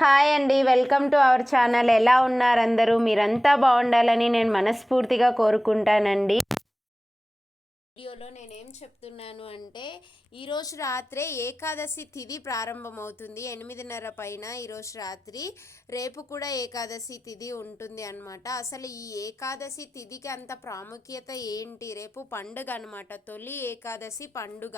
Hi అండి, welcome to our channel. ఎలా ఉన్నారు అందరూ? మీరంతా బాగుండాలని నేను మనస్ఫూర్తిగా కోరుకుంటానండి. వీడియోలో నేనేం చెప్తున్నాను అంటే, ఈరోజు రాత్రే ఏకాదశి తిథి ప్రారంభమవుతుంది. 8:30 పైన ఈరోజు రాత్రి. రేపు కూడా ఏకాదశి తిథి ఉంటుంది అనమాట. అసలు ఈ ఏకాదశి తిథికి అంత ప్రాముఖ్యత ఏంటి? రేపు పండుగ అనమాట, తొలి ఏకాదశి పండుగ.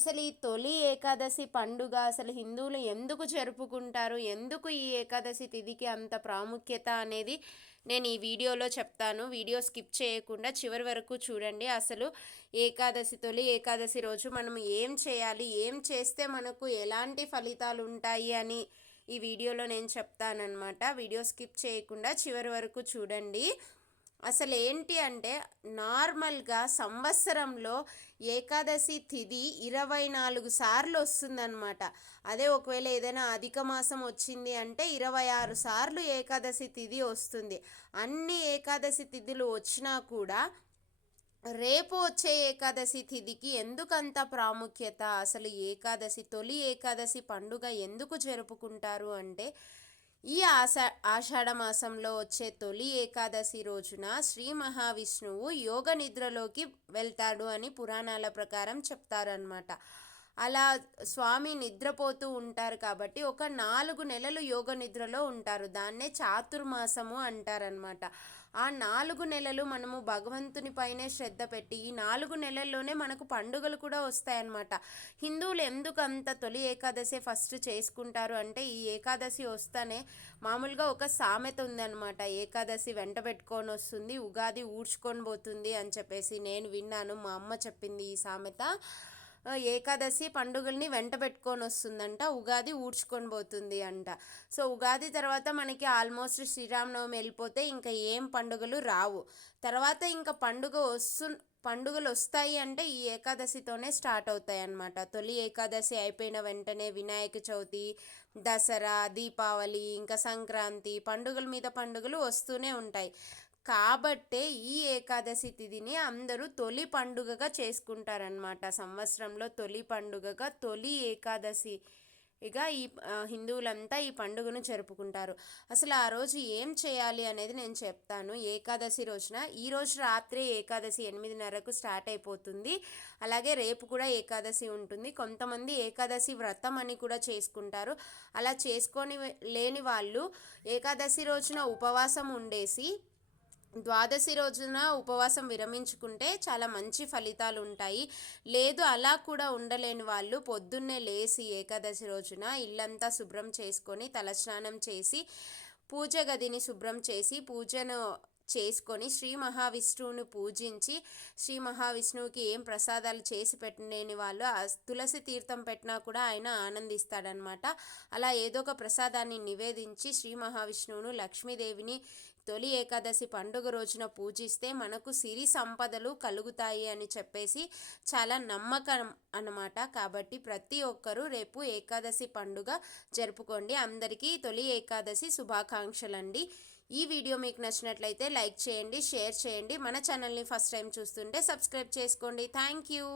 అసలు ఈ తొలి ఏకాదశి పండుగ అసలు హిందువులు ఎందుకు జరుపుకుంటారు, ఎందుకు ఈ ఏకాదశి తిథికి అంత ప్రాముఖ్యత అనేది నేను ఈ వీడియోలో చెప్తాను. వీడియో స్కిప్ చేయకుండా చివరి వరకు చూడండి. అసలు తొలి ఏకాదశి రోజు మనం ఏం చేయాలి, ఏం చేస్తే మనకు ఎలాంటి ఫలితాలు ఉంటాయి అని ఈ వీడియోలో నేను చెప్తానన్నమాట. వీడియో స్కిప్ చేయకుండా చివరి వరకు చూడండి. అసలు ఏంటి అంటే, నార్మల్గా సంవత్సరంలో ఏకాదశి తిథి 24 సార్లు వస్తుందన్నమాట. అదే ఒకవేళ ఏదైనా అధిక మాసం వచ్చింది అంటే 26 సార్లు ఏకాదశి తిథి వస్తుంది. అన్ని ఏకాదశి తిథులు వచ్చినా కూడా రేపు వచ్చే ఏకాదశి తిథికి ఎందుకంత ప్రాముఖ్యత? అసలు తొలి ఏకాదశి పండుగ ఎందుకు జరుపుకుంటారు అంటే, ఈ ఆషాఢ మాసంలో వచ్చే తొలి ఏకాదశి రోజున శ్రీ మహావిష్ణువు యోగ నిద్రలోకి వెళ్తాడు అని పురాణాల ప్రకారం చెప్తారనమాట. అలా స్వామి నిద్రపోతూ ఉంటారు కాబట్టి ఒక 4 నెలలు యోగ నిద్రలో ఉంటారు. దాన్నే చాతుర్మాసము అంటారనమాట. ఆ 4 నెలలు మనము భగవంతుని పైనే శ్రద్ధ పెట్టి, ఈ 4 నెలల్లోనే మనకు పండుగలు కూడా వస్తాయన్నమాట. హిందువులు ఎందుకు అంత తొలి ఏకాదశి ఫస్ట్ చేసుకుంటారు అంటే, ఈ ఏకాదశి వస్తానే మామూలుగా ఒక సామెత ఉందన్నమాట. ఏకాదశి వెంట పెట్టుకొని వస్తుంది, ఉగాది ఊడ్చుకొని పోతుంది అని చెప్పేసి నేను విన్నాను. మా అమ్మ చెప్పింది ఈ సామెత. ఏకాదశి పండుగల్ని వెంట పెట్టుకొని వస్తుందంట, ఉగాది ఊడ్చుకొని పోతుంది అంట. సో ఉగాది తర్వాత మనకి ఆల్మోస్ట్ శ్రీరామనవమి వెళ్ళిపోతే ఇంకా ఏం పండుగలు రావు. తర్వాత ఇంకా పండుగలు వస్తాయి అంటే ఈ ఏకాదశితోనే స్టార్ట్ అవుతాయి అన్నమాట. తొలి ఏకాదశి అయిపోయిన వెంటనే వినాయక చవితి, దసరా, దీపావళి, ఇంకా సంక్రాంతి, పండుగల మీద పండుగలు వస్తూనే ఉంటాయి. కాబట్టే ఈ ఏకాదశి తిథిని అందరూ తొలి పండుగగా చేసుకుంటారనమాట. సంవత్సరంలో తొలి పండుగగా తొలి ఏకాదశి ఈ హిందువులంతా ఈ పండుగను జరుపుకుంటారు. అసలు ఆ రోజు ఏం చేయాలి అనేది నేను చెప్తాను. ఏకాదశి రోజున ఈరోజు రాత్రి ఏకాదశి 8:30కు స్టార్ట్ అయిపోతుంది. అలాగే రేపు కూడా ఏకాదశి ఉంటుంది. కొంతమంది ఏకాదశి వ్రతం అని కూడా చేసుకుంటారు. అలా చేసుకొని లేని వాళ్ళు ఏకాదశి రోజున ఉపవాసం ఉండేసి ద్వాదశి రోజున ఉపవాసం విరమించుకుంటే చాలా మంచి ఫలితాలు ఉంటాయి. లేదు అలా కూడా ఉండలేని వాళ్ళు పొద్దున్నే లేచి ఏకాదశి రోజున ఇల్లంతా శుభ్రం చేసుకొని తలస్నానం చేసి పూజ గదిని శుభ్రం చేసి పూజను చేసుకొని శ్రీ మహావిష్ణువుని పూజించి, శ్రీ మహావిష్ణువుకి ఏం ప్రసాదాలు చేసి పెట్టలేని వాళ్ళు తులసి తీర్థం పెట్టినా కూడా ఆయన ఆనందిస్తాడనమాట. అలా ఏదో ఒక ప్రసాదాన్ని నివేదించి శ్రీ మహావిష్ణువును, లక్ష్మీదేవిని తొలి ఏకాదశి పండుగ రోజున పూజిస్తే మనకు సిరి సంపదలు కలుగుతాయి అని చెప్పేసి చాలా నమ్మకం అన్నమాట. కాబట్టి ప్రతి ఒక్కరూ రేపు ఏకాదశి పండుగ జరుపుకోండి. అందరికీ తొలి ఏకాదశి శుభాకాంక్షలండి. ఈ వీడియో మీకు నచ్చినట్లయితే లైక్ చేయండి, షేర్ చేయండి. మన ఛానల్ని ఫస్ట్ టైం చూస్తుంటే సబ్స్క్రైబ్ చేసుకోండి. Thank you.